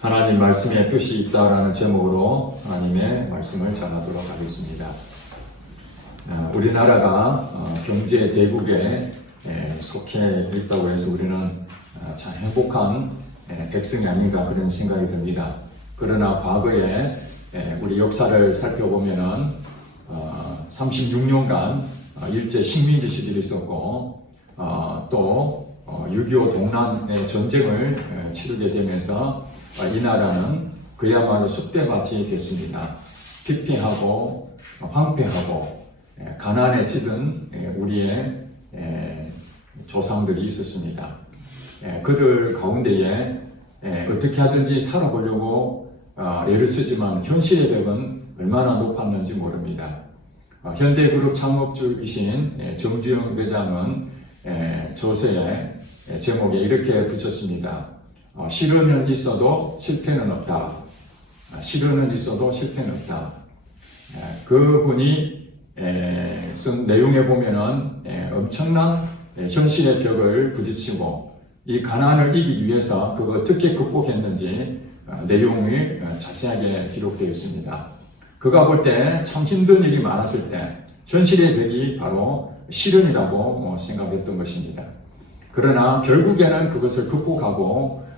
하나님 말씀에 뜻이 있다라는 제목으로 하나님의 말씀을 전하도록 하겠습니다. 우리나라가 경제 대국에 속해 있다고 해서 우리는 참 행복한 백성이 아닌가 그런 생각이 듭니다. 그러나 과거에 우리 역사를 살펴보면은 36년간 일제 식민지 시절이 있었고 또 6.25 동란의 전쟁을 치르게 되면서 이 나라는 그야말로 쑥대밭이 됐습니다. 피폐하고 황폐하고 가난에 찌든 우리의 조상들이 있었습니다. 그들 가운데에 어떻게 하든지 살아보려고 애를 쓰지만 현실의 벽은 얼마나 높았는지 모릅니다. 현대그룹 창업주이신 정주영 회장은 저서에 제목에 이렇게 붙였습니다. 실현은 있어도 실패는 없다. 실현은 있어도 실패는 없다. 그분이 쓴 내용에 보면은 엄청난 현실의 벽을 부딪히고 이 가난을 이기기 위해서 그거 어떻게 극복했는지 내용이 자세하게 기록되어 있습니다. 그가 볼 때 참 힘든 일이 많았을 때 현실의 벽이 바로 실현이라고 생각했던 것입니다. 그러나 결국에는 그것을 극복하고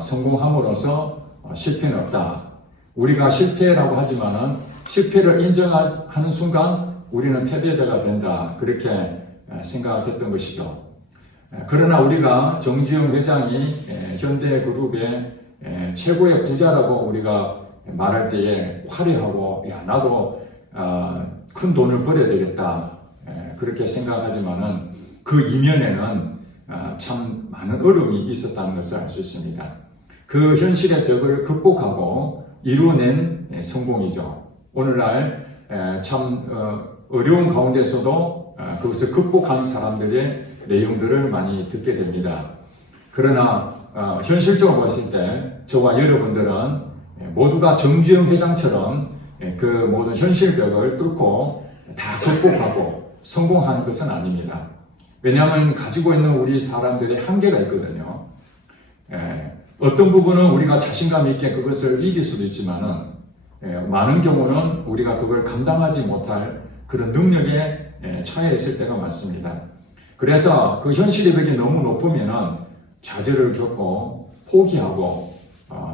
성공함으로써 실패는 없다. 우리가 실패라고 하지만은 실패를 인정하는 순간 우리는 패배자가 된다. 그렇게 생각했던 것이죠. 그러나 우리가 정주영 회장이 현대그룹의 최고의 부자라고 우리가 말할 때에 화려하고 야 나도 큰 돈을 벌어야 되겠다. 그렇게 생각하지만은 그 이면에는 참 많은 어려움이 있었다는 것을 알 수 있습니다. 그 현실의 벽을 극복하고 이루어낸 성공이죠. 오늘날 참 어려운 가운데서도 그것을 극복한 사람들의 내용들을 많이 듣게 됩니다. 그러나 현실적으로 봤을 때 저와 여러분들은 모두가 정주영 회장처럼 그 모든 현실 벽을 뚫고 다 극복하고 성공하는 것은 아닙니다. 왜냐하면 가지고 있는 우리 사람들의 한계가 있거든요. 어떤 부분은 우리가 자신감 있게 그것을 이길 수도 있지만은 많은 경우는 우리가 그걸 감당하지 못할 그런 능력에 처해 있을 때가 많습니다. 그래서 그 현실의 벽이 너무 높으면은 좌절을 겪고 포기하고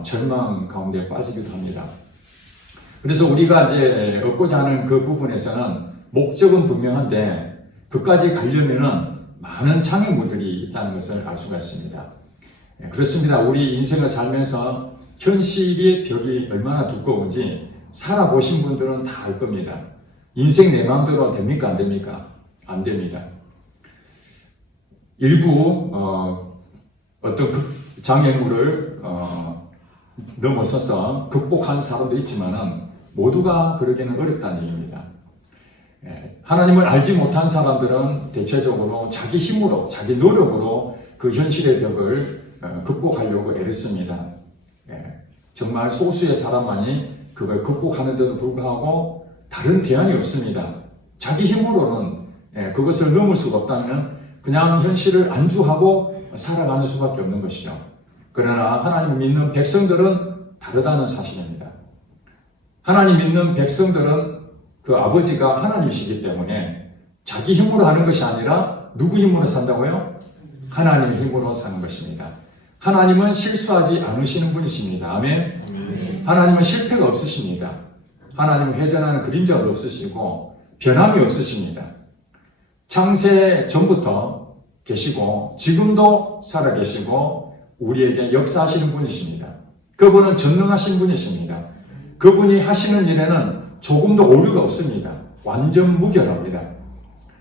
절망 가운데 빠지기도 합니다. 그래서 우리가 이제 얻고자 하는 그 부분에서는 목적은 분명한데 그까지 가려면은 많은 장애물들이 있다는 것을 알 수가 있습니다. 그렇습니다. 우리 인생을 살면서 현실의 벽이 얼마나 두꺼운지 살아보신 분들은 다 알 겁니다. 인생 내 마음대로 됩니까? 안 됩니까? 안 됩니다. 일부 어떤 장애물을 넘어서서 극복한 사람도 있지만은 모두가 그러기는 어렵다는 얘기입니다. 하나님을 알지 못한 사람들은 대체적으로 자기 힘으로, 자기 노력으로 그 현실의 벽을 극복하려고 애를 씁니다. 정말 소수의 사람만이 그걸 극복하는데도 불구하고 다른 대안이 없습니다. 자기 힘으로는 그것을 넘을 수가 없다면 그냥 현실을 안주하고 살아가는 수밖에 없는 것이죠. 그러나 하나님을 믿는 백성들은 다르다는 사실입니다. 하나님 믿는 백성들은 그 아버지가 하나님이시기 때문에 자기 힘으로 하는 것이 아니라 누구 힘으로 산다고요? 하나님의 힘으로 사는 것입니다. 하나님은 실수하지 않으시는 분이십니다. 아멘. 하나님은 실패가 없으십니다. 하나님은 회전하는 그림자도 없으시고 변함이 없으십니다. 창세 전부터 계시고 지금도 살아계시고 우리에게 역사하시는 분이십니다. 그분은 전능하신 분이십니다. 그분이 하시는 일에는 조금도 오류가 없습니다. 완전 무결합니다.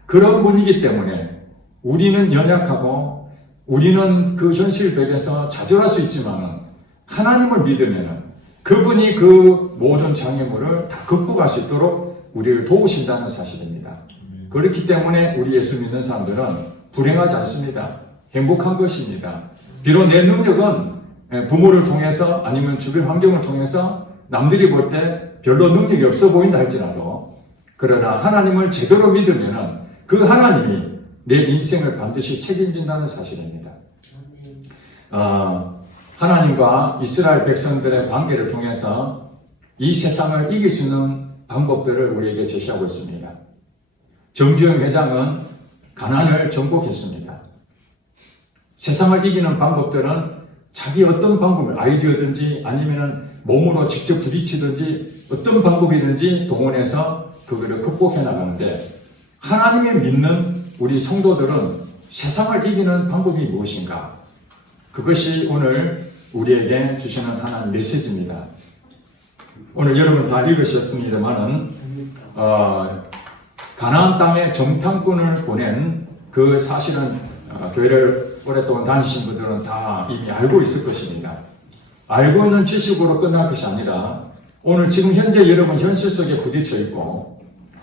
그런 분이기 때문에 우리는 연약하고 우리는 그 현실 벽에서 좌절할 수 있지만 하나님을 믿으면 그분이 그 모든 장애물을 다 극복할 수 있도록 우리를 도우신다는 사실입니다. 그렇기 때문에 우리 예수 믿는 사람들은 불행하지 않습니다. 행복한 것입니다. 비록 내 능력은 부모를 통해서 아니면 주변 환경을 통해서 남들이 볼 때 별로 능력이 없어 보인다 할지라도 그러나 하나님을 제대로 믿으면 그 하나님이 내 인생을 반드시 책임진다는 사실입니다. 하나님과 이스라엘 백성들의 관계를 통해서 이 세상을 이길 수 있는 방법들을 우리에게 제시하고 있습니다. 정주영 회장은 가난을 정복했습니다. 세상을 이기는 방법들은 자기 어떤 방법을 아이디어든지 아니면 몸으로 직접 부딪히든지 어떤 방법이든지 동원해서 그거를 극복해 나가는데, 하나님을 믿는 우리 성도들은 세상을 이기는 방법이 무엇인가? 그것이 오늘 우리에게 주시는 하나님 메시지입니다. 오늘 여러분 다 읽으셨습니다만은 가나안 땅에 정탐꾼을 보낸 그 사실은 교회를 오랫동안 다니신 분들은 다 이미 알고 있을 것입니다. 알고 있는 지식으로 끝날 것이 아니라 오늘 지금 현재 여러분 현실 속에 부딪혀 있고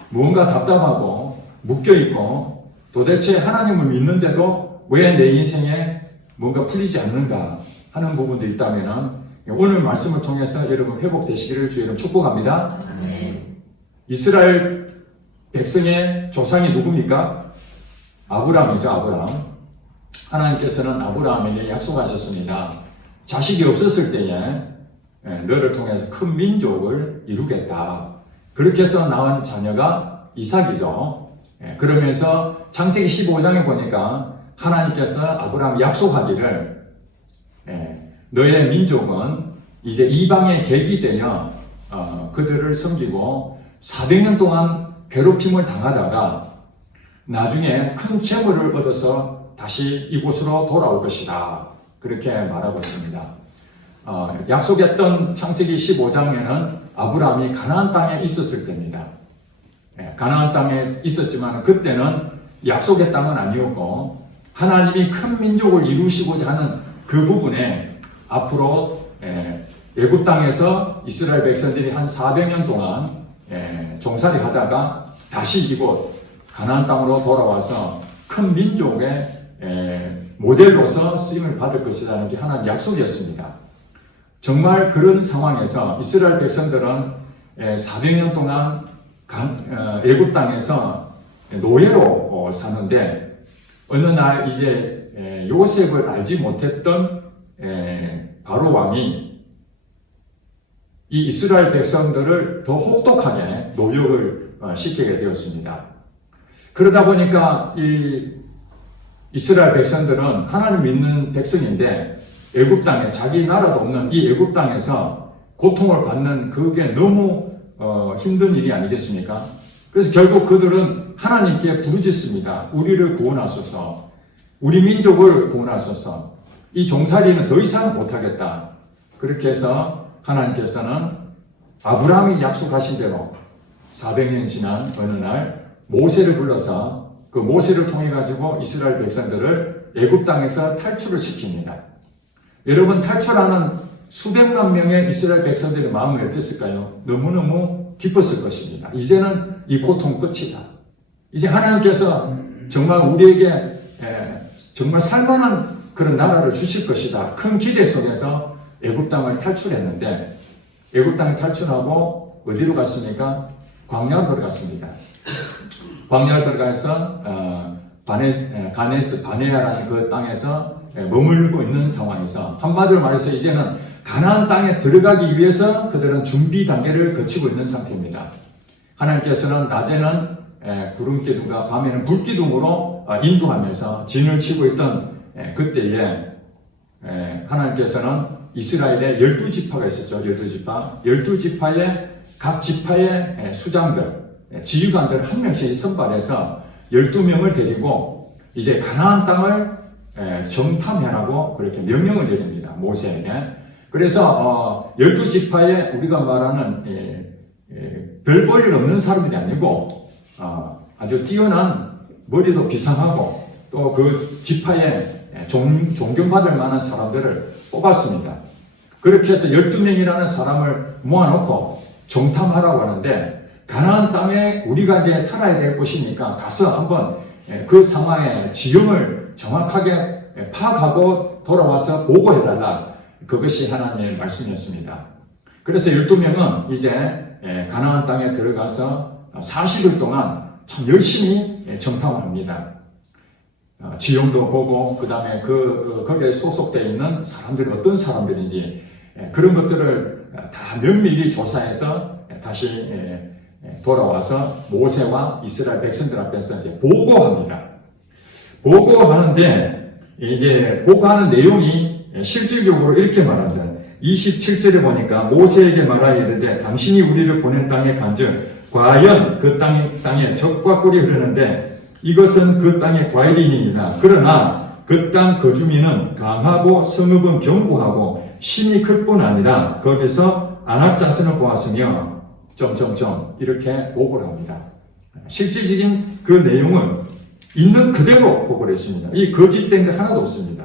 무언가 답답하고 묶여 있고 도대체 하나님을 믿는데도 왜 내 인생에 뭔가 풀리지 않는가 하는 부분도 있다면 오늘 말씀을 통해서 여러분 회복되시기를 주의로 축복합니다. 이스라엘 백성의 조상이 누굽니까? 아브라함이죠. 아브라함. 하나님께서는 아브라함에게 약속하셨습니다. 자식이 없었을 때에 너를 통해서 큰 민족을 이루겠다. 그렇게 해서 낳은 자녀가 이삭이죠. 그러면서 창세기 15장에 보니까 하나님께서 아브라함 약속하기를 너의 민족은 이제 이방의 객이 되어 그들을 섬기고 400년 동안 괴롭힘을 당하다가 나중에 큰 재물을 얻어서 다시 이곳으로 돌아올 것이다. 그렇게 말하고 있습니다. 약속했던 창세기 15장에는 아브라함이 가나안 땅에 있었을 때입니다. 가나안 땅에 있었지만 그때는 약속의 땅은 아니었고 하나님이 큰 민족을 이루시고자 하는 그 부분에 앞으로 애굽 땅에서 이스라엘 백성들이 한 400년 동안 종살이 하다가 다시 이곳 가나안 땅으로 돌아와서 큰 민족의 모델로서 쓰임을 받을 것이라는 게 하나님 약속이었습니다. 정말 그런 상황에서 이스라엘 백성들은 400년 동안 애굽 땅에서 노예로 사는데 어느 날 이제 요셉을 알지 못했던 바로 왕이 이 이스라엘 백성들을 더 혹독하게 노역을 시키게 되었습니다. 그러다 보니까 이 이스라엘 백성들은 하나님 믿는 백성인데 애굽 땅에 자기 나라도 없는 이 애굽 땅에서 고통을 받는 그게 너무 힘든 일이 아니겠습니까? 그래서 결국 그들은 하나님께 부르짖습니다. 우리를 구원하소서, 우리 민족을 구원하소서, 이 종살이는 더 이상 못하겠다. 그렇게 해서 하나님께서는 아브라함이 약속하신 대로 400년 지난 어느 날 모세를 불러서 그 모세를 통해 가지고 이스라엘 백성들을 애굽 땅에서 탈출을 시킵니다. 여러분, 탈출하는 수백만 명의 이스라엘 백성들의 마음이 어땠을까요? 너무너무 기뻤을 것입니다. 이제는 이 고통 끝이다. 이제 하나님께서 정말 우리에게 정말 살만한 그런 나라를 주실 것이다. 큰 기대 속에서 애굽 땅을 탈출했는데 애굽 땅을 탈출하고 어디로 갔습니까? 광야로 들어갔습니다. 광야로 들어가서 가네스 바네아라는 그 땅에서 머물고 있는 상황에서 한마디로 말해서 이제는 가나안 땅에 들어가기 위해서 그들은 준비 단계를 거치고 있는 상태입니다. 하나님께서는 낮에는 구름기둥과 밤에는 불기둥으로 인도하면서 진을 치고 있던 그때에 하나님께서는 이스라엘에 12지파가 있었죠. 12지파. 12지파의 각 지파의 수장들, 지휘관들 한 명씩 선발해서 12명을 데리고 이제 가나안 땅을 정탐해라고 그렇게 명령을 내립니다. 모세에게. 그래서 12지파에 우리가 말하는 별 볼일 없는 사람들이 아니고 아주 뛰어난 머리도 비상하고 또 그 지파에 존경받을 만한 사람들을 뽑았습니다. 그렇게 해서 12명이라는 사람을 모아놓고 정탐하라고 하는데 가나안 땅에 우리가 이제 살아야 될 곳이니까 가서 한번 그 상황의 지형을 정확하게 파악하고 돌아와서 보고해달라. 그것이 하나님의 말씀이었습니다. 그래서 12명은 이제 가나안 땅에 들어가서 40일 동안 참 열심히 정탐을 합니다. 지형도 보고 그 다음에 거기에 소속되어 있는 사람들이 어떤 사람들인지 그런 것들을 다 면밀히 조사해서 다시 돌아와서 모세와 이스라엘 백성들 앞에서 이제 보고합니다. 보고하는데 이제 보고하는 내용이 실질적으로 이렇게 말합니다. 27절에 보니까 모세에게 말하여 이르되 당신이 우리를 보낸 땅에 간즉 과연 그 땅에 적과 꿀이 흐르는데 이것은 그 땅의 과일이니이다. 그러나 그 땅 거주민은 강하고 성읍은 견고하고 심이 클 뿐 아니라 거기서 안악 자손을 보았으며 이렇게 보고를 합니다. 실질적인 그 내용은 있는 그대로 보고를 했습니다. 이 거짓된 게 하나도 없습니다.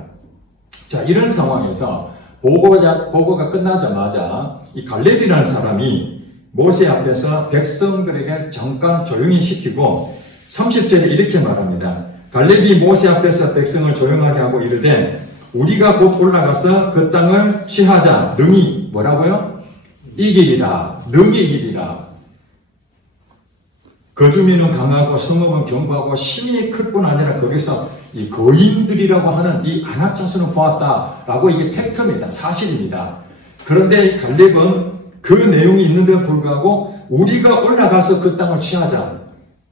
자, 이런 상황에서 보고가 끝나자마자 이 갈렙이라는 사람이 모세 앞에서 백성들에게 잠깐 조용히 시키고 30절에 이렇게 말합니다. 갈렙이 모세 앞에서 백성을 조용하게 하고 이르되 우리가 곧 올라가서 그 땅을 취하자. 능히 뭐라고요? 이기리라. 능히 이기리라. 거주민은 강하고 성읍은 견고하고 심이 클 뿐 아니라 거기서 이 거인들이라고 하는 이 안악 자손을 보았다라고 이게 팩트입니다. 사실입니다. 그런데 갈렙은 그 내용이 있는데도 불구하고 우리가 올라가서 그 땅을 취하자.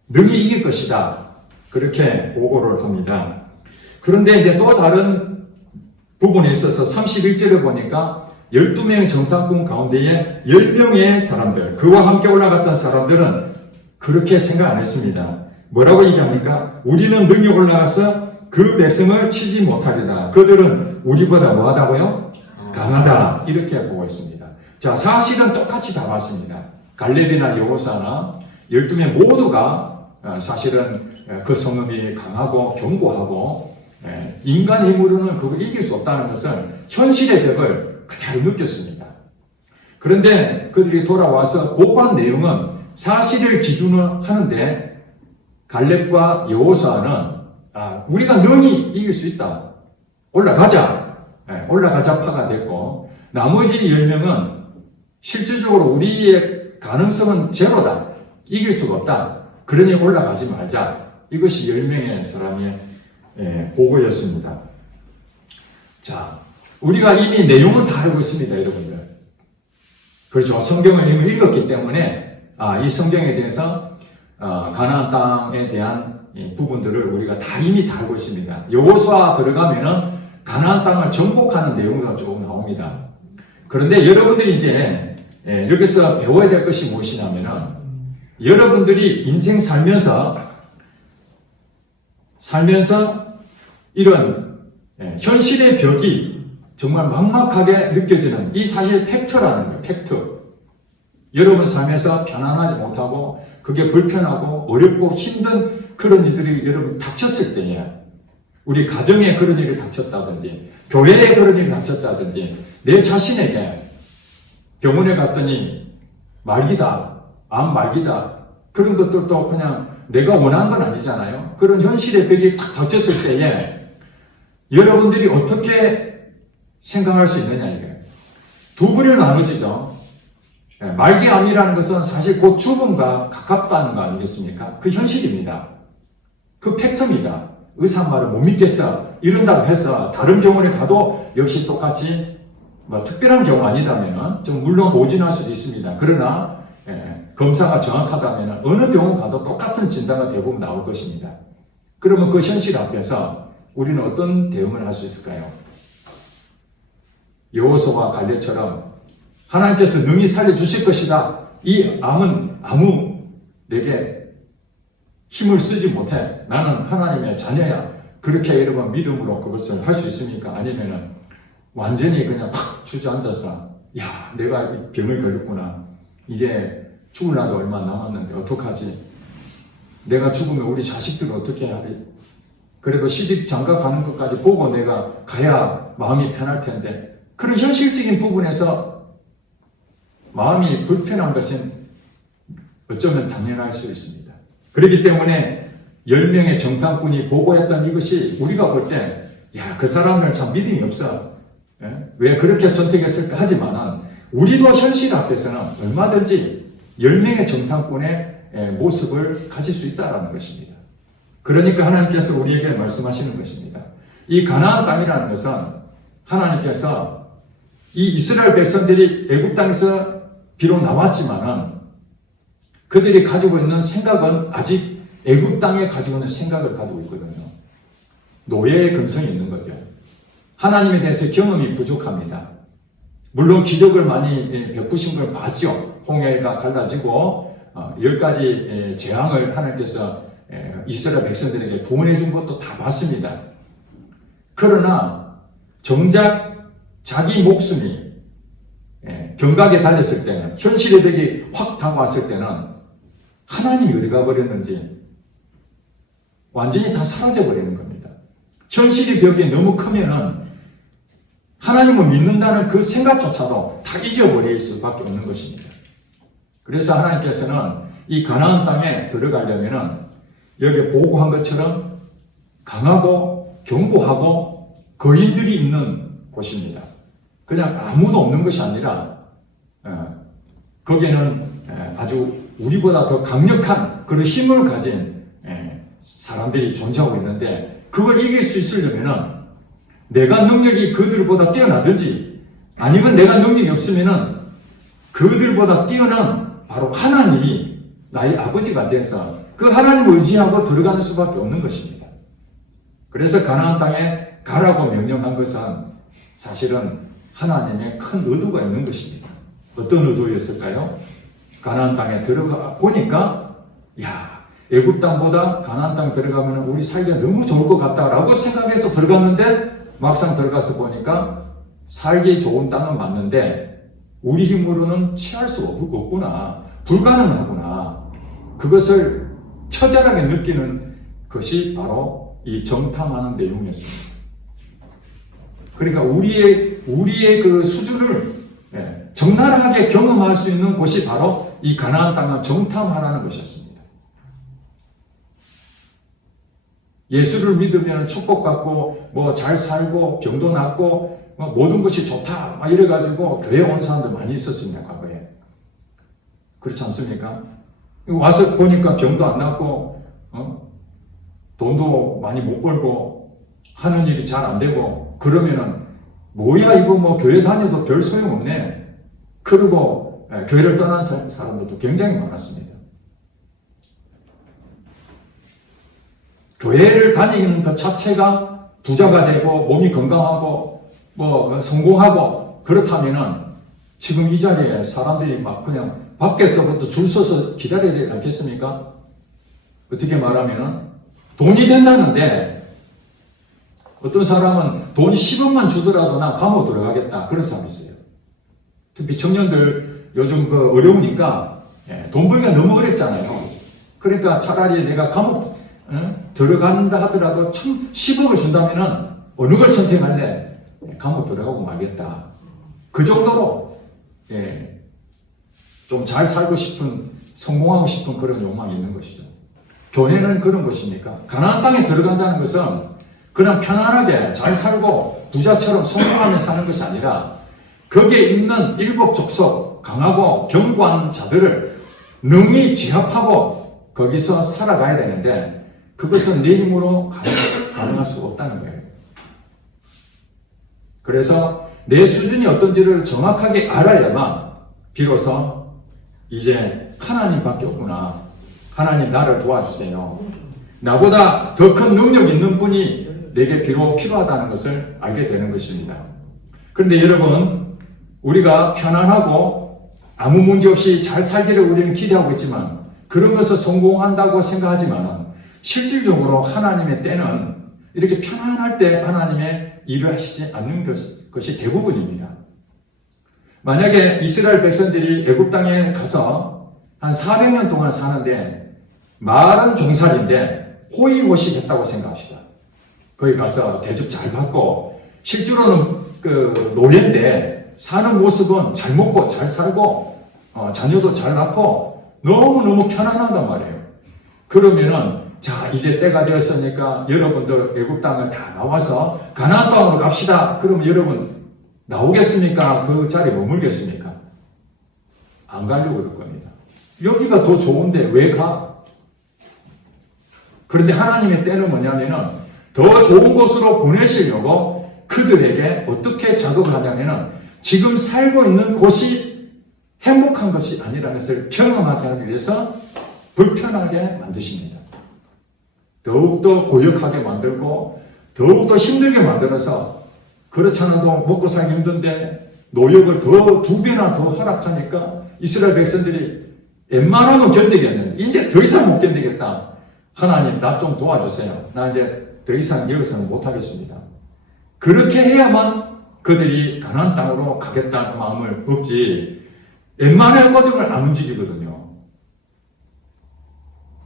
능히 이길 것이다. 그렇게 보고를 합니다. 그런데 이제 또 다른 부분에 있어서 31절에 보니까 12명의 정탐꾼 가운데에 10명의 사람들, 그와 함께 올라갔던 사람들은 그렇게 생각 안 했습니다. 뭐라고 얘기합니까? 우리는 능히 올라가서 그 백성을 치지 못하리다. 그들은 우리보다 뭐하다고요? 강하다. 이렇게 보고 있습니다. 자, 사실은 똑같이 다 봤습니다. 갈렙이나 여호수아나 12명 모두가 사실은 그 성읍이 강하고 견고하고 인간의 힘으로는 그걸 이길 수 없다는 것을 현실의 벽을 그대로 느꼈습니다. 그런데 그들이 돌아와서 보고한 내용은 사실을 기준으로 하는데 갈렙과 여호수아는 우리가 능히 이길 수 있다. 올라가자. 올라가자파가 됐고 나머지 10명은 실질적으로 우리의 가능성은 제로다. 이길 수가 없다. 그러니 올라가지 말자. 이것이 10명의 사람의 보고였습니다. 자, 우리가 이미 내용은 다 알고 있습니다, 여러분들. 그렇죠. 성경을 이미 읽었기 때문에 이 성경에 대해서 가나안 땅에 대한 부분들을 우리가 다 이미 다 알고 있습니다. 여호수아 들어가면은 가나안 땅을 정복하는 내용이 조금 나옵니다. 그런데 여러분들이 이제 여기서 배워야 될 것이 무엇이냐면은 여러분들이 인생 살면서 이런 현실의 벽이 정말 막막하게 느껴지는 이 사실 팩트라는 거예요. 팩트. 여러분 삶에서 편안하지 못하고 그게 불편하고 어렵고 힘든 그런 일들이 여러분 닥쳤을 때에 우리 가정에 그런 일이 닥쳤다든지 교회에 그런 일이 닥쳤다든지 내 자신에게 병원에 갔더니 말기다. 암 말기다. 그런 것들도 그냥 내가 원하는 건 아니잖아요. 그런 현실의 벽이 탁 닥쳤을 때에 여러분들이 어떻게 생각할 수 있느냐 이게 두 분이 나눠지죠. 말기암이라는 것은 사실 곧 죽음과 가깝다는 거 아니겠습니까? 그 현실입니다. 그 팩트입니다. 의사 말을 못 믿겠어. 이런다고 해서 다른 병원에 가도 역시 똑같이 특별한 경우 아니다면 좀 물론 오진할 수도 있습니다. 그러나 검사가 정확하다면 어느 병원 가도 똑같은 진단가 대부분 나올 것입니다. 그러면 그 현실 앞에서 우리는 어떤 대응을 할 수 있을까요? 여호수아와 갈렙처럼 하나님께서 능히 살려주실 것이다. 이 암은 아무 내게 힘을 쓰지 못해. 나는 하나님의 자녀야. 그렇게 여러분 믿음으로 그것을 할 수 있습니까? 아니면은 완전히 그냥 확 주저앉아서 야 내가 이 병을 걸렸구나. 이제 죽을 날도 얼마 남았는데 어떡하지? 내가 죽으면 우리 자식들은 어떻게 해야 돼? 그래도 시집 장가 가는 것까지 보고 내가 가야 마음이 편할 텐데 그런 현실적인 부분에서 마음이 불편한 것은 어쩌면 당연할 수 있습니다. 그렇기 때문에 10명의 정탐꾼이 보고했던 이것이 우리가 볼 때 야, 그 사람들 참 믿음이 없어. 왜 그렇게 선택했을까 하지만은 우리도 현실 앞에서는 얼마든지 10명의 정탐꾼의 모습을 가질 수 있다는 것입니다. 그러니까 하나님께서 우리에게 말씀하시는 것입니다. 이 가나안 땅이라는 것은 하나님께서 이 이스라엘 백성들이 애굽 땅에서 비록 나왔지만은 그들이 가지고 있는 생각은 아직 애굽 땅에 가지고 있는 생각을 가지고 있거든요. 노예의 근성이 있는 거죠. 하나님에 대해서 경험이 부족합니다. 물론 기적을 많이 베푸신 걸 봤죠. 홍해가 갈라지고 10가지 재앙을 하나님께서 이스라엘 백성들에게 구원해 준 것도 다 봤습니다. 그러나 정작 자기 목숨이 경각에 달렸을 때는, 현실의 벽이 확 다가왔을 때는 하나님이 어디 가버렸는지 완전히 다 사라져버리는 겁니다. 현실의 벽이 너무 크면은 하나님을 믿는다는 그 생각조차도 다 잊어버릴 수밖에 없는 것입니다. 그래서 하나님께서는 이 가나안 땅에 들어가려면은 여기 보고한 것처럼 강하고 견고하고 거인들이 있는 곳입니다. 그냥 아무도 없는 것이 아니라 거기에는 아주 우리보다 더 강력한 그런 힘을 가진 사람들이 존재하고 있는데, 그걸 이길 수 있으려면은 내가 능력이 그들보다 뛰어나든지 아니면 내가 능력이 없으면은 그들보다 뛰어난 바로 하나님이 나의 아버지가 돼서 그 하나님을 의지하고 들어가는 수밖에 없는 것입니다. 그래서 가나안 땅에 가라고 명령한 것은 사실은 하나님의 큰 의도가 있는 것입니다. 어떤 의도였을까요? 가나안 땅에 들어가 보니까 애굽 땅보다 가나안 땅 들어가면 우리 살기가 너무 좋을 것 같다라고 생각해서 들어갔는데 막상 들어가서 보니까 살기 좋은 땅은 맞는데 우리 힘으로는 취할 수 없구나, 불가능하구나, 그것을 처절하게 느끼는 것이 바로 이 정탐하는 내용이었습니다. 그러니까 우리의 그 수준을 적나라하게 경험할 수 있는 곳이 바로 이 가나안 땅을 정탐하라는 것이었습니다. 예수를 믿으면 축복받고 뭐 잘 살고 병도 낫고 모든 것이 좋다 이래가지고 교회 온 사람들 많이 있었습니다, 과거에. 그렇지 않습니까? 와서 보니까 병도 안 낫고 돈도 많이 못 벌고 하는 일이 잘 안 되고 그러면은 뭐야 이거 뭐 교회 다녀도 별 소용없네. 그리고 교회를 떠난 사람들도 굉장히 많았습니다. 교회를 다니는 것 자체가 부자가 되고 몸이 건강하고 뭐 성공하고 그렇다면은 지금 이 자리에 사람들이 막 그냥 밖에서부터 줄 서서 기다려야 되지 않겠습니까? 어떻게 말하면은 돈이 된다는데 어떤 사람은 돈 10억만 주더라도 나 감옥 들어가겠다, 그런 사람이 있어요. 특히 청년들 요즘 어려우니까 돈 벌기가 너무 어렵잖아요. 그러니까 차라리 내가 감옥 들어간다 하더라도 10억을 준다면은 어느 걸 선택할래? 감옥 들어가고 말겠다. 그 정도로 좀 잘 살고 싶은, 성공하고 싶은 그런 욕망이 있는 것이죠. 교회는 그런 것입니까? 가나안 땅에 들어간다는 것은 그냥 편안하게 잘 살고 부자처럼 성공하며 사는 것이 아니라 거기에 있는 일복족속 강하고 견고한 자들을 능히 제압하고 거기서 살아가야 되는데 그것은 내 힘으로 가능할 수가 없다는 거예요. 그래서 내 수준이 어떤지를 정확하게 알아야만 비로소 이제 하나님밖에 없구나, 하나님 나를 도와주세요, 나보다 더 큰 능력 있는 분이 내게 비록 필요하다는 것을 알게 되는 것입니다. 그런데 여러분, 우리가 편안하고 아무 문제 없이 잘 살기를 우리는 기대하고 있지만 그런 것을 성공한다고 생각하지만 실질적으로 하나님의 때는 이렇게 편안할 때 하나님의 일을 하시지 않는 것이 대부분입니다. 만약에 이스라엘 백성들이 애굽 땅에 가서 한 400년 동안 사는데 말은 종살인데 호의호식했다고 생각합시다. 거기 가서 대접 잘 받고 실제로는 그 노예인데 사는 모습은 잘 먹고 잘 살고 자녀도 잘 낳고 너무너무 편안하단 말이에요. 그러면은 자, 이제 때가 되었으니까 여러분들 애굽 땅을 다 나와서 가나안 땅으로 갑시다. 그러면 여러분 나오겠습니까? 그 자리에 머물겠습니까? 안 가려고 그럴 겁니다. 여기가 더 좋은데 왜 가? 그런데 하나님의 때는 뭐냐면은 더 좋은 곳으로 보내시려고 그들에게 어떻게 작업을 하냐면은 지금 살고 있는 곳이 행복한 것이 아니라는 것을 경험하게 하기 위해서 불편하게 만드십니다. 더욱더 고역하게 만들고 더욱더 힘들게 만들어서 그렇지 않아도 먹고 살기 힘든데 노역을 더 2배나 더 허락하니까 이스라엘 백성들이 웬만하면 견디겠는데 이제 더 이상 못 견디겠다. 하나님 나 좀 도와주세요. 나 이제 더 이상 여기서는 못하겠습니다. 그렇게 해야만 그들이 가나안 땅으로 가겠다는 마음을 먹지 웬만해가지고는 안 움직이거든요.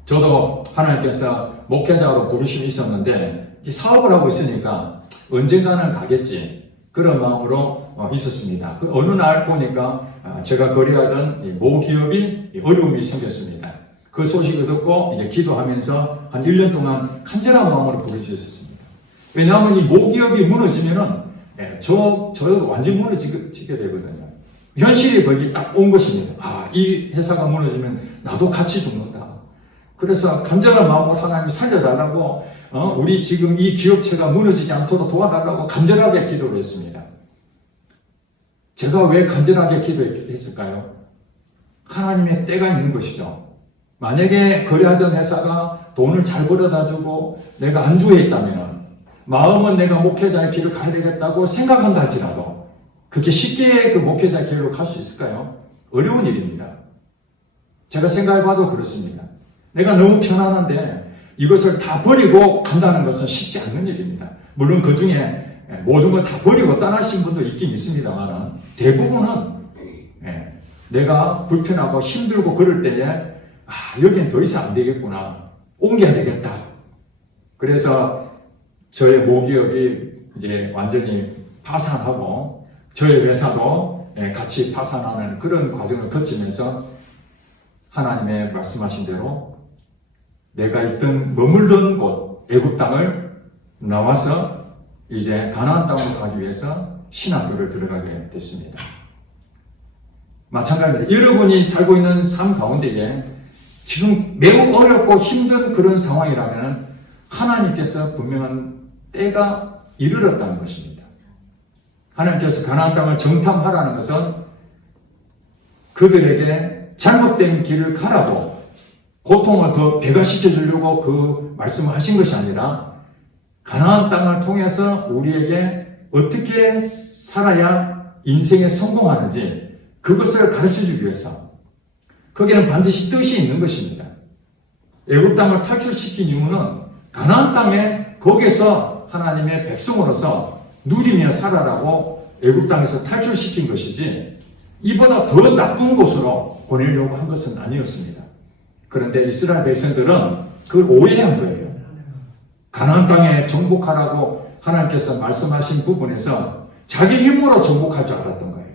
저도 하나님께서 목회자로 부르심이 있었는데 사업을 하고 있으니까 언젠가는 가겠지 그런 마음으로 있었습니다. 어느 날 보니까 제가 거래하던 모 기업이 어려움이 생겼습니다. 그 소식을 듣고 이제 기도하면서 한 1년 동안 간절한 마음으로 부르셨습니다. 왜냐하면 이 모 기업이 무너지면은 저도 완전히 무너지게 되거든요. 현실이 거기 딱 온 것입니다. 이 회사가 무너지면 나도 같이 죽는다. 그래서 간절한 마음으로 하나님이 살려달라고 우리 지금 이 기업체가 무너지지 않도록 도와달라고 간절하게 기도를 했습니다. 제가 왜 간절하게 기도했을까요? 하나님의 때가 있는 것이죠. 만약에 거래하던 회사가 돈을 잘 벌어다주고 내가 안주해 있다면 마음은 내가 목회자의 길을 가야 되겠다고 생각한다 할지라도 그렇게 쉽게 그 목회자의 길로 갈 수 있을까요? 어려운 일입니다. 제가 생각해봐도 그렇습니다. 내가 너무 편안한데 이것을 다 버리고 간다는 것은 쉽지 않는 일입니다. 물론 그 중에 모든 걸 다 버리고 떠나신 분도 있긴 있습니다만 대부분은 내가 불편하고 힘들고 그럴 때에 여긴 더 이상 안 되겠구나. 옮겨야 되겠다. 그래서 저의 모기업이 이제 완전히 파산하고 저의 회사도 같이 파산하는 그런 과정을 거치면서 하나님의 말씀하신 대로 내가 있던 머물던 곳 애굽 땅을 나와서 이제 가나안 땅으로 가기 위해서 신학교를 들어가게 됐습니다. 마찬가지입니다. 여러분이 살고 있는 삶 가운데에 지금 매우 어렵고 힘든 그런 상황이라면 하나님께서 분명한 때가 이르렀다는 것입니다. 하나님께서 가나안 땅을 정탐하라는 것은 그들에게 잘못된 길을 가라고 고통을 더 배가시켜 주려고 그 말씀을 하신 것이 아니라 가나안 땅을 통해서 우리에게 어떻게 살아야 인생에 성공하는지 그것을 가르쳐 주기 위해서 거기는 반드시 뜻이 있는 것입니다. 애굽 땅을 탈출시킨 이유는 가나안 땅에 거기서 하나님의 백성으로서 누리며 살아라고 애굽 땅에서 탈출시킨 것이지 이보다 더 나쁜 곳으로 보내려고 한 것은 아니었습니다. 그런데 이스라엘 백성들은 그걸 오해한 거예요. 가나안 땅에 정복하라고 하나님께서 말씀하신 부분에서 자기 힘으로 정복할 줄 알았던 거예요.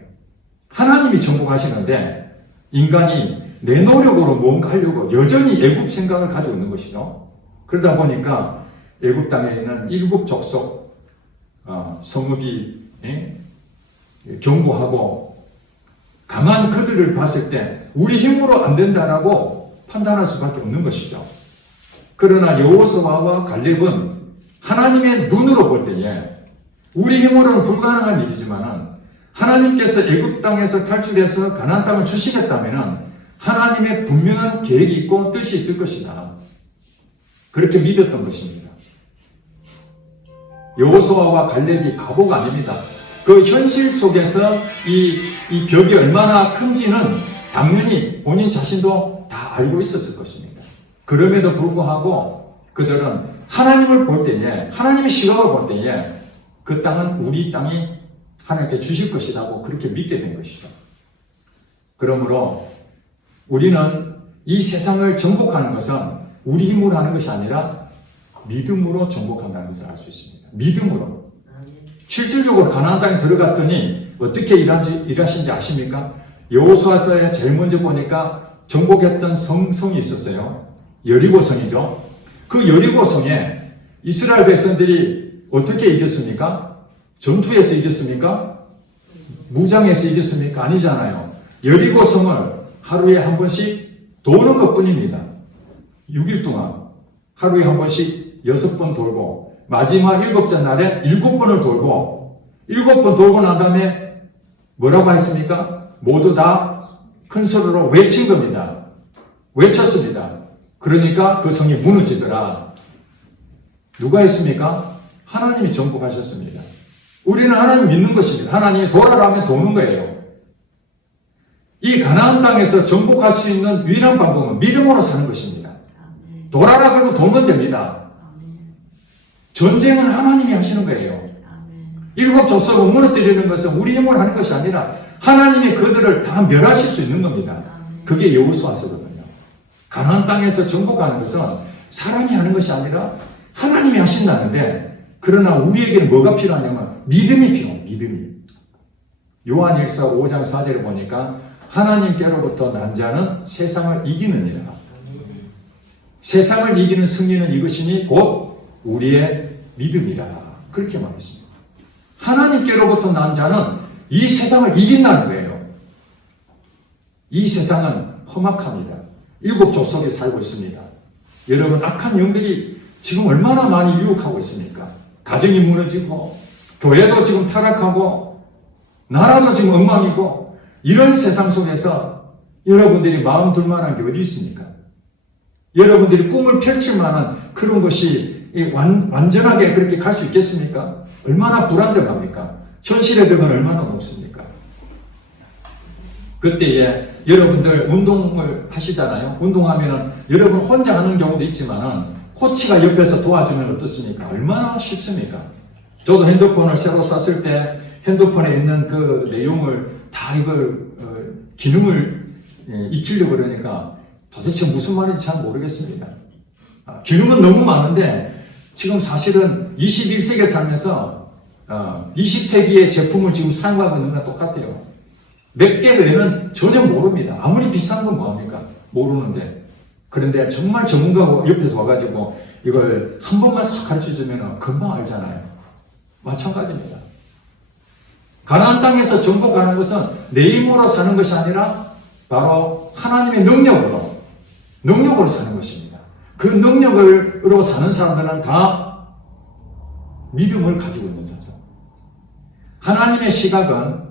하나님이 정복하시는데 인간이 내 노력으로 뭔가 하려고 여전히 애굽 생각을 가지고 있는 것이죠. 그러다 보니까 애굽 땅에 있는 일곱 족속 성읍이 경고하고 강한 그들을 봤을 때 우리 힘으로 안 된다라고 판단할 수밖에 없는 것이죠. 그러나 여호수아와 갈렙은 하나님의 눈으로 볼 때에 우리 힘으로는 불가능한 일이지만 하나님께서 애굽 땅에서 탈출해서 가나안 땅을 주시겠다면 하나님의 분명한 계획이 있고 뜻이 있을 것이다. 그렇게 믿었던 것입니다. 여호수아와 갈렙이 바보가 아닙니다. 그 현실 속에서 이 벽이 얼마나 큰지는 당연히 본인 자신도 다 알고 있었을 것입니다. 그럼에도 불구하고 그들은 하나님을 볼 때에, 하나님의 시각을 볼 때에 그 땅은 우리 땅이 하나님께 주실 것이라고 그렇게 믿게 된 것이죠. 그러므로 우리는 이 세상을 정복하는 것은 우리 힘으로 하는 것이 아니라 믿음으로 정복한다는 것을 알 수 있습니다. 믿음으로. 실질적으로 가나안 땅에 들어갔더니 어떻게 일하신지 아십니까? 여호수아서에 제일 먼저 보니까 정복했던 성이 있었어요. 여리고성이죠. 그 여리고성에 이스라엘 백성들이 어떻게 이겼습니까? 전투에서 이겼습니까? 무장에서 이겼습니까? 아니잖아요. 여리고성을 하루에 한 번씩 도는 것 뿐입니다. 6일 동안. 하루에 한 번씩 6번 돌고 마지막 7째 날에 7번을 돌고 7번 돌고 난 다음에 뭐라고 했습니까? 모두 다 큰 소리로 외친 겁니다. 외쳤습니다. 그러니까 그 성이 무너지더라. 누가 했습니까? 하나님이 정복하셨습니다. 우리는 하나님 믿는 것입니다. 하나님이 돌아라 하면 도는 거예요. 이 가나안 땅에서 정복할 수 있는 유일한 방법은 믿음으로 사는 것입니다. 돌아라 그러면 돌면 됩니다. 전쟁은 하나님이 하시는 거예요. 일곱 족속을 무너뜨리는 것은 우리 힘으로 하는 것이 아니라 하나님이 그들을 다 멸하실 수 있는 겁니다. 그게 여호수아서거든요. 가나안 땅에서 정복하는 것은 사람이 하는 것이 아니라 하나님이 하신다는데, 그러나 우리에게는 뭐가 필요하냐면 믿음이 필요해요. 믿음이. 요한일서 5장 4절을 보니까 하나님께로부터 난 자는 세상을 이기느니라. 세상을 이기는 승리는 이것이니 곧 우리의 믿음이라. 그렇게 말했습니다. 하나님께로부터 난 자는 이 세상을 이긴다는 거예요. 이 세상은 험악합니다. 7족속에 살고 있습니다. 여러분, 악한 영들이 지금 얼마나 많이 유혹하고 있습니까? 가정이 무너지고 교회도 지금 타락하고 나라도 지금 엉망이고, 이런 세상 속에서 여러분들이 마음 둘 만한 게 어디 있습니까? 여러분들이 꿈을 펼칠 만한 그런 것이 완전하게 그렇게 갈 수 있겠습니까? 얼마나 불안정합니까? 현실의 벽은 얼마나 높습니까? 그때에 여러분들 운동을 하시잖아요. 운동하면은 여러분 혼자 하는 경우도 있지만은 코치가 옆에서 도와주면 어떻습니까? 얼마나 쉽습니까? 저도 핸드폰을 새로 샀을 때 핸드폰에 있는 그 내용을 다 이걸 기능을 익히려고 그러니까 도대체 무슨 말인지 잘 모르겠습니다. 기능은 너무 많은데 지금 사실은 21세기에 살면서 20세기의 제품을 지금 사용하고 있는 건 똑같아요. 몇 개 외에는 전혀 모릅니다. 아무리 비싼 건 뭐합니까? 모르는데. 그런데 정말 전문가가 옆에서 와가지고 이걸 한 번만 싹 가르쳐주면 금방 알잖아요. 마찬가지입니다. 가나안 땅에서 정복하는 것은 내 힘으로 사는 것이 아니라 바로 하나님의 능력으로 사는 것입니다. 그 능력으로 사는 사람들은 다 믿음을 가지고 있는 자죠. 하나님의 시각은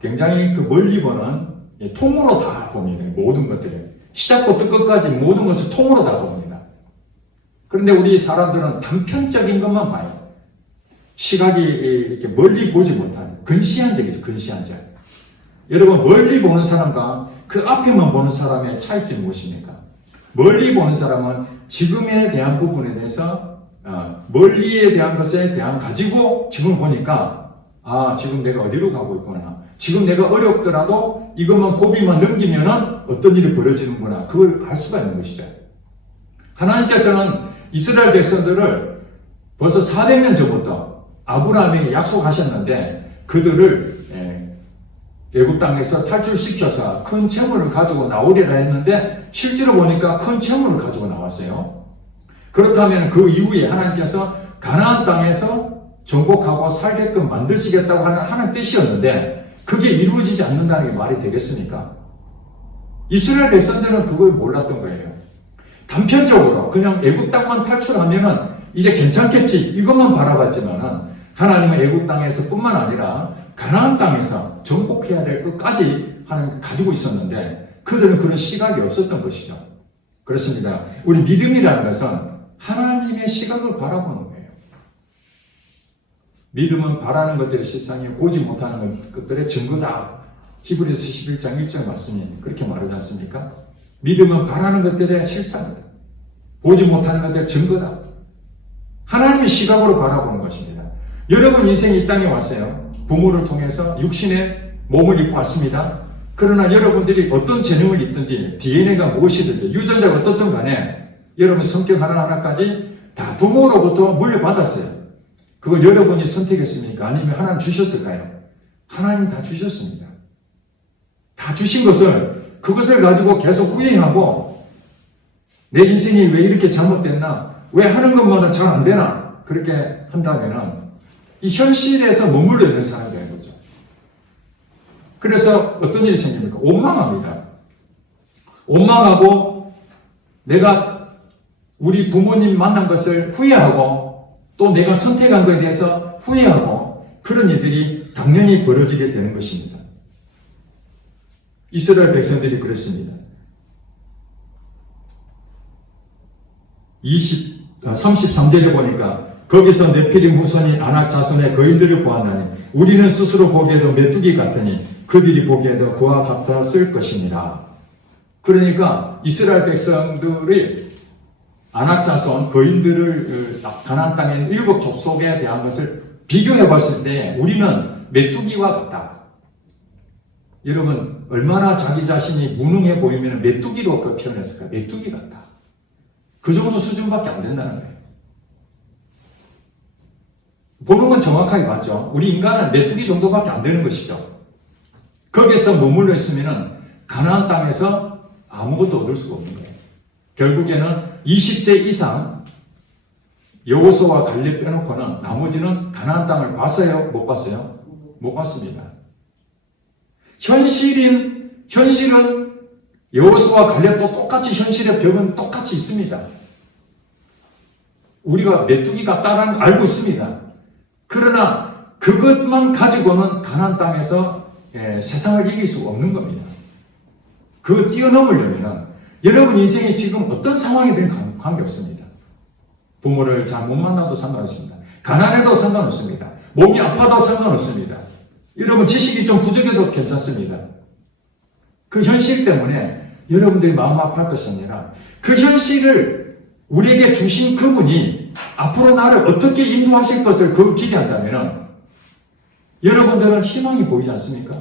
굉장히 그 멀리 보는 통으로 다 봅니다. 모든 것들을. 시작부터 끝까지 모든 것을 통으로 다 봅니다. 그런데 우리 사람들은 단편적인 것만 봐요. 시각이 이렇게 멀리 보지 못하는 근시안적이죠. 근시안적. 여러분, 멀리 보는 사람과 그 앞에만 보는 사람의 차이점이 무엇입니까? 멀리 보는 사람은 지금에 대한 부분에 대해서 멀리에 대한 것에 대한 가지고 지금 보니까 지금 내가 어디로 가고 있구나. 지금 내가 어렵더라도 이것만 고비만 넘기면은 어떤 일이 벌어지는구나. 그걸 알 수가 있는 것이죠. 하나님께서는 이스라엘 백성들을 벌써 400년 전부터 아브라함에게 약속하셨는데 그들을 애굽 땅에서 탈출시켜서 큰 재물을 가지고 나오리라 했는데 실제로 보니까 큰 재물을 가지고 나왔어요. 그렇다면 그 이후에 하나님께서 가나안 땅에서 정복하고 살게끔 만드시겠다고 하는 하나님의 뜻이었는데 그게 이루어지지 않는다는 게 말이 되겠습니까? 이스라엘 백성들은 그걸 몰랐던 거예요. 단편적으로 그냥 애굽 땅만 탈출하면은 이제 괜찮겠지 이것만 바라봤지만은 하나님은 애굽 땅에서 뿐만 아니라 가나안 땅에서 정복해야 될 것까지 하나님 가지고 있었는데 그들은 그런 시각이 없었던 것이죠. 그렇습니다. 우리 믿음이라는 것은 하나님의 시각을 바라보는 거예요. 믿음은 바라는 것들의 실상이요 보지 못하는 것들의 증거다. 히브리서 11장 1절 말씀이 그렇게 말하지 않습니까? 믿음은 바라는 것들의 실상이다. 보지 못하는 것들의 증거다. 하나님의 시각으로 바라보는 것입니다. 여러분 인생이 이 땅에 왔어요. 부모를 통해서 육신의 몸을 입고 왔습니다. 그러나 여러분들이 어떤 재능을 있든지 DNA가 무엇이든지 유전자가 어떻든 간에 여러분 성격 하나하나까지 다 부모로부터 물려받았어요. 그걸 여러분이 선택했습니까? 아니면 하나님 주셨을까요? 하나님 다 주셨습니다. 다 주신 것을 그것을 가지고 계속 후행하고 내 인생이 왜 이렇게 잘못됐나? 왜 하는 것마다 잘 안 되나? 그렇게 한다면은 이 현실에서 머물러 있는 사람이 되는 거죠. 그래서 어떤 일이 생깁니까? 원망합니다. 원망하고 내가 우리 부모님 만난 것을 후회하고 또 내가 선택한 것에 대해서 후회하고 그런 일들이 당연히 벌어지게 되는 것입니다. 이스라엘 백성들이 그랬습니다. 33절에 보니까 거기서 네피림 후손이 아낙 자손의 거인들을 보았나니 우리는 스스로 보기에도 메뚜기 같으니 그들이 보기에도 그와 같았을 것이니라. 그러니까 이스라엘 백성들이 아낙 자손 거인들을 가나안 땅에 있는 7 족속에 대한 것을 비교해 봤을 때 우리는 메뚜기와 같다. 여러분 얼마나 자기 자신이 무능해 보이면 메뚜기로 그 표현했을까? 메뚜기 같다. 그 정도 수준밖에 안 된다는 거예요. 보는 건 정확하게 맞죠. 우리 인간은 메뚜기 정도밖에 안 되는 것이죠. 거기서 머물러 있으면 가나안 땅에서 아무것도 얻을 수가 없는 거예요. 결국에는 20세 이상 여호수아와 갈렙 빼놓고는 나머지는 가나안 땅을 봤어요? 못 봤어요? 못 봤습니다. 현실은 여호수아와 갈렙도 똑같이 현실의 벽은 똑같이 있습니다. 우리가 메뚜기 같다는 걸 알고 있습니다. 그러나 그것만 가지고는 가나안 땅에서 세상을 이길 수가 없는 겁니다. 그거 뛰어넘으려면 여러분 인생이 지금 어떤 상황이든 관계없습니다. 부모를 잘 못 만나도 상관없습니다. 가난해도 상관없습니다. 몸이 아파도 상관없습니다. 여러분 지식이 좀 부족해도 괜찮습니다. 그 현실 때문에 여러분들이 마음 아파할 것이 아니라 그 현실을 우리에게 주신 그분이 앞으로 나를 어떻게 인도하실 것을 그걸 기대한다면 여러분들은 희망이 보이지 않습니까?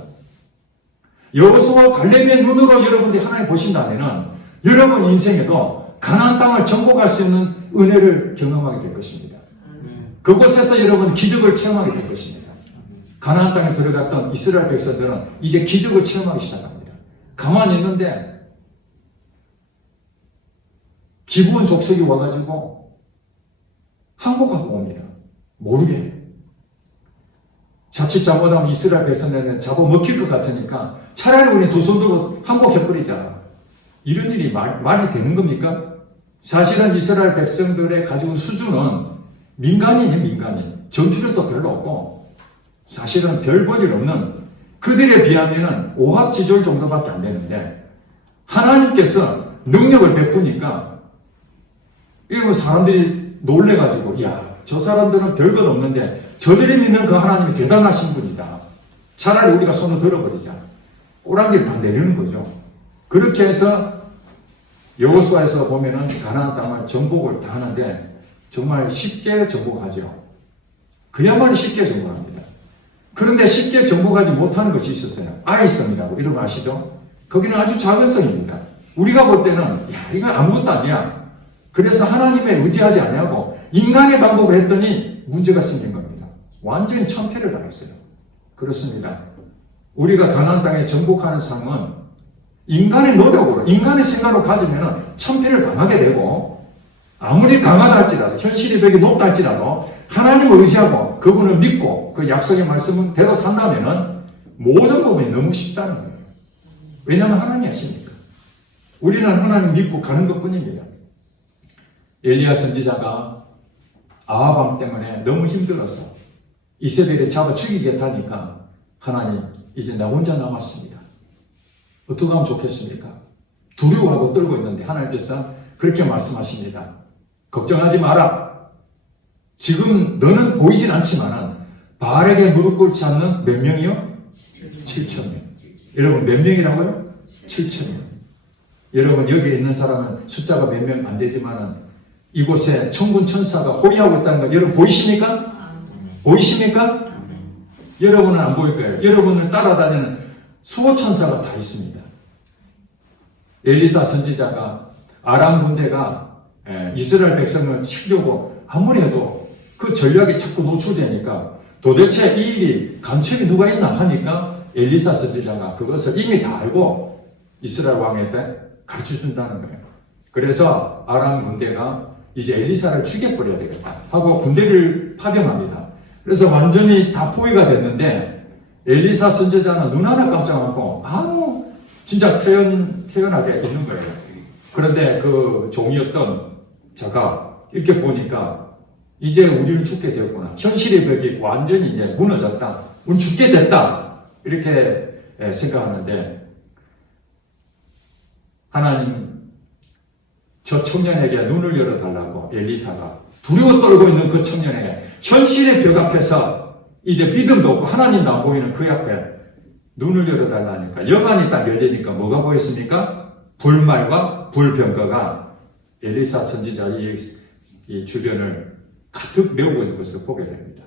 여호수아와 갈렙의 눈으로 여러분들이 하나님 보신다면 여러분 인생에도 가나안 땅을 정복할 수 있는 은혜를 경험하게 될 것입니다. 그곳에서 여러분 기적을 체험하게 될 것입니다. 가나안 땅에 들어갔던 이스라엘 백성들은 이제 기적을 체험하기 시작합니다. 가만히 있는데 기브온 족속이 와가지고 항복하고 옵니다. 모르게. 자칫 잘못하면 이스라엘 백성들은 잡아먹힐 것 같으니까 차라리 우리 두 손 들고 항복해버리자. 이런 일이 말이 되는 겁니까? 사실은 이스라엘 백성들의 가지고 수준은 민간인이에요, 민간인. 전투력도 별로 없고 사실은 별 볼 일 없는 그들에 비하면 오합지졸 정도밖에 안 되는데 하나님께서 능력을 베푸니까 이거 사람들이 놀래가지고 야, 저 사람들은 별것 없는데 저들이 믿는 그 하나님이 대단하신 분이다. 차라리 우리가 손을 들어버리자. 꼬랑지를 다 내리는 거죠. 그렇게 해서 여호수아에서 보면은 가나안 땅을 정복을 다 하는데 정말 쉽게 정복하죠. 그야말로 쉽게 정복합니다. 그런데 쉽게 정복하지 못하는 것이 있었어요. 아이섬이라고 이런 거 아시죠? 거기는 아주 작은 성입니다. 우리가 볼 때는 야, 이건 아무것도 아니야. 그래서 하나님에 의지하지 아니하고 인간의 방법을 했더니 문제가 생긴 겁니다. 완전히 천패를 당했어요. 그렇습니다. 우리가 가나안 땅에 정복하는 삶은 인간의 노력으로, 인간의 생각으로 가지면 천패를 당하게 되고 아무리 강하다 할지라도, 현실의 벽이 높다 할지라도 하나님을 의지하고 그분을 믿고 그 약속의 말씀은 대로 산다면 모든 부분이 너무 쉽다는 거예요. 왜냐하면 하나님이 하시니까. 우리는 하나님 믿고 가는 것뿐입니다. 엘리야 선지자가 아합 왕 때문에 너무 힘들어서 이세벨이 잡아 죽이겠다니까 하나님 이제 나 혼자 남았습니다. 어떻게 하면 좋겠습니까? 두려워하고 떨고 있는데 하나님께서 그렇게 말씀하십니다. 걱정하지 마라. 지금 너는 보이진 않지만 바알에게 무릎 꿇지 않는 몇 명이요? 7,000명. 여러분 몇 명이라고요? 7,000명. 여러분 여기 있는 사람은 숫자가 몇 명 안 되지만 이곳에 천군 천사가 호위하고 있다는 거 여러분 보이십니까? 보이십니까? 여러분은 안 보일 거예요. 여러분을 따라다니는 수호천사가 다 있습니다. 엘리사 선지자가 아람 군대가 이스라엘 백성을 치려고 아무리 해도 그 전략이 자꾸 노출되니까 도대체 이 일이 간첩이 누가 있나 하니까 엘리사 선지자가 그것을 이미 다 알고 이스라엘 왕에게 가르쳐준다는 거예요. 그래서 아람 군대가 이제 엘리사를 죽여버려야 되겠다 하고 군대를 파병합니다. 그래서 완전히 다 포위가 됐는데 엘리사 선지자는 눈 하나 깜짝 먹고 아무 진짜 태연하게 있는 거예요. 그런데 그 종이었던 자가 이렇게 보니까 이제 우리는 죽게 되었구나. 현실의 벽이 완전히 이제 무너졌다. 우리 죽게 됐다. 이렇게 생각하는데 하나님 저 청년에게 눈을 열어달라고 엘리사가 두려워 떨고 있는 그 청년에게 현실의 벽 앞에서 이제 믿음도 없고 하나님도 안 보이는 그 앞에 눈을 열어달라니까 영안이 딱 열리니까 뭐가 보였습니까? 불말과 불병거가 엘리사 선지자의 이 주변을 가득 메우고 있는 것을 보게 됩니다.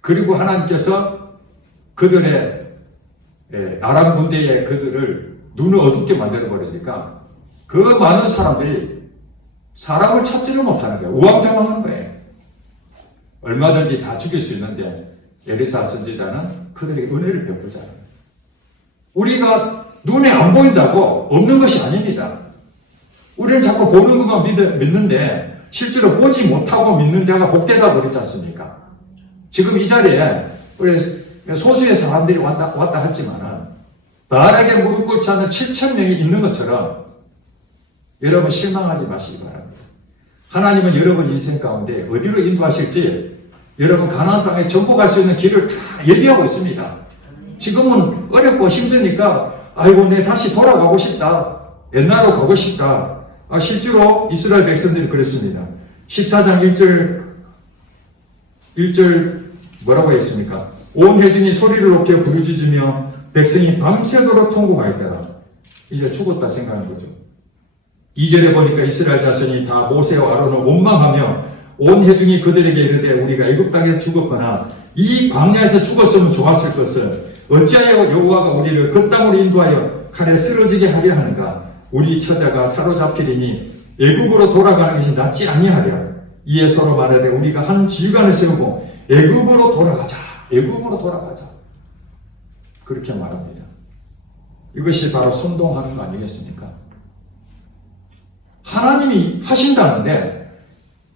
그리고 하나님께서 그들의 아람 군대의 그들을 눈을 어둡게 만들어 버리니까 그 많은 사람들이 사람을 찾지를 못하는 거예요. 우왕좌왕하는 거예요. 얼마든지 다 죽일 수 있는데 엘리사 선지자는 그들에게 은혜를 베푸잖아요. 우리가 눈에 안 보인다고 없는 것이 아닙니다. 우리는 자꾸 보는 것만 믿는데 실제로 보지 못하고 믿는 자가 복되다 그랬지 않습니까? 지금 이 자리에 우리 소수의 사람들이 왔다 했지만은 바알에게 무릎 꿇지 않는 7,000명이 있는 것처럼 여러분 실망하지 마시기 바랍니다. 하나님은 여러분 인생 가운데 어디로 인도하실지 여러분 가나안 땅에 정복할 수 있는 길을 다 예비하고 있습니다. 지금은 어렵고 힘드니까 아이고 내 다시 돌아가고 싶다. 옛날로 가고 싶다. 실제로 이스라엘 백성들이 그랬습니다. 14장 1절 뭐라고 했습니까? 온 회중이 소리를 높여 부르짖으며 백성이 밤새도록 통곡하였더라. 이제 죽었다 생각하는 거죠. 2절에 보니까 이스라엘 자손이 다 모세와 아론을 원망하며 온 회중이 그들에게 이르되 우리가 애굽 땅에서 죽었거나 이 광야에서 죽었으면 좋았을 것을 어찌하여 여호와가 우리를 그 땅으로 인도하여 칼에 쓰러지게 하려 하는가? 우리 처자가 사로잡히리니 애굽으로 돌아가는 것이 낫지 아니하랴. 이에 서로 말하되 우리가 한 지휘관을 세우고 애굽으로 돌아가자. 애굽으로 돌아가자. 그렇게 말합니다. 이것이 바로 선동하는 거 아니겠습니까? 하나님이 하신다는데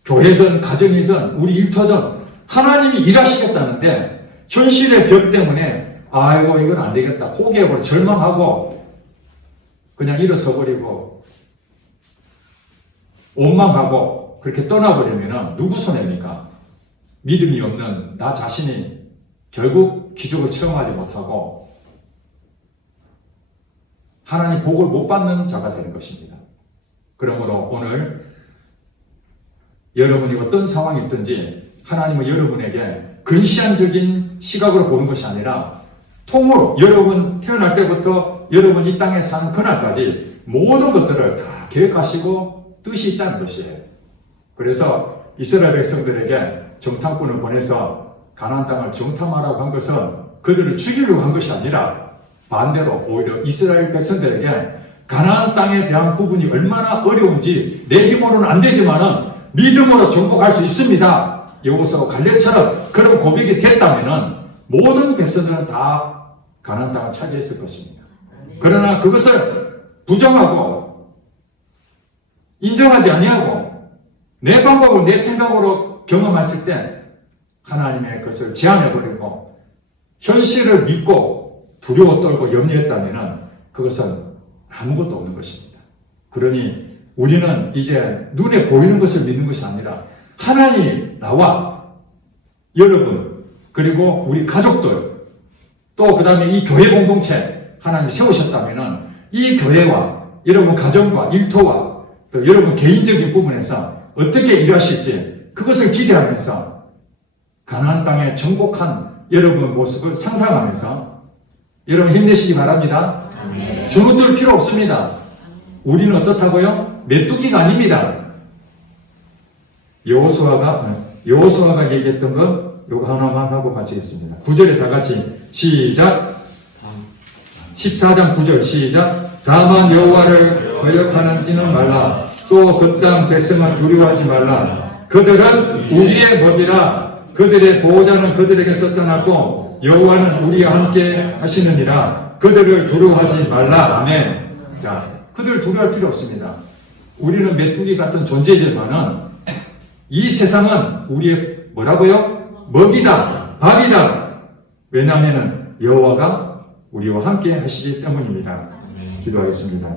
교회든 가정이든 우리 일터든 하나님이 일하시겠다는데 현실의 벽 때문에 아이고 이건 안 되겠다 포기해버리고 절망하고 그냥 일어서버리고 원망하고 그렇게 떠나버리면 누구 손해입니까? 믿음이 없는 나 자신이 결국 기적을 체험하지 못하고 하나님 복을 못 받는 자가 되는 것입니다. 그러므로 오늘 여러분이 어떤 상황이 있든지 하나님은 여러분에게 근시안적인 시각으로 보는 것이 아니라 통으로 여러분 태어날 때부터 여러분 이 땅에 사는 그날까지 모든 것들을 다 계획하시고 뜻이 있다는 것이에요. 그래서 이스라엘 백성들에게 정탐꾼을 보내서 가나안 땅을 정탐하라고 한 것은 그들을 죽이려고 한 것이 아니라 반대로 오히려 이스라엘 백성들에게 가나안 땅에 대한 부분이 얼마나 어려운지 내 힘으로는 안 되지만은 믿음으로 정복할 수 있습니다. 여호수아 갈렙처럼 그런 고백이 됐다면은 모든 백성들은 다 가나안 땅을 차지했을 것입니다. 그러나 그것을 부정하고 인정하지 아니하고 내 방법을 내 생각으로 경험했을 때 하나님의 것을 제한해버리고 현실을 믿고 두려워 떨고 염려했다면은 그것은 아무것도 없는 것입니다. 그러니 우리는 이제 눈에 보이는 것을 믿는 것이 아니라 하나님이 나와 여러분 그리고 우리 가족들 또 그 다음에 이 교회 공동체 하나님이 세우셨다면 이 교회와 여러분 가정과 일터와 또 여러분 개인적인 부분에서 어떻게 일하실지 그것을 기대하면서 가나안 땅에 정복한 여러분 모습을 상상하면서 여러분 힘내시기 바랍니다. 주눅들 필요 없습니다. 우리는 어떻다고요? 메뚜기가 아닙니다. 여호수아가 얘기했던 거 요거 하나만 하고 마치겠습니다. 9절에 다 같이 시작. 14장 9절 시작. 다만 여호와를 거역하는 이는 말라. 또 그 땅 백성을 두려워하지 말라. 그들은 우리의 법이라. 그들의 보호자는 그들에게서 떠났고 여호와는 우리와 함께 하시느니라. 그들을 두려워하지 말라. 아멘. 자, 그들을 두려워할 필요 없습니다. 우리는 메뚜기 같은 존재지만은 이 세상은 우리의 뭐라고요? 먹이다, 밥이다. 왜냐하면 여호와가 우리와 함께 하시기 때문입니다. 기도하겠습니다.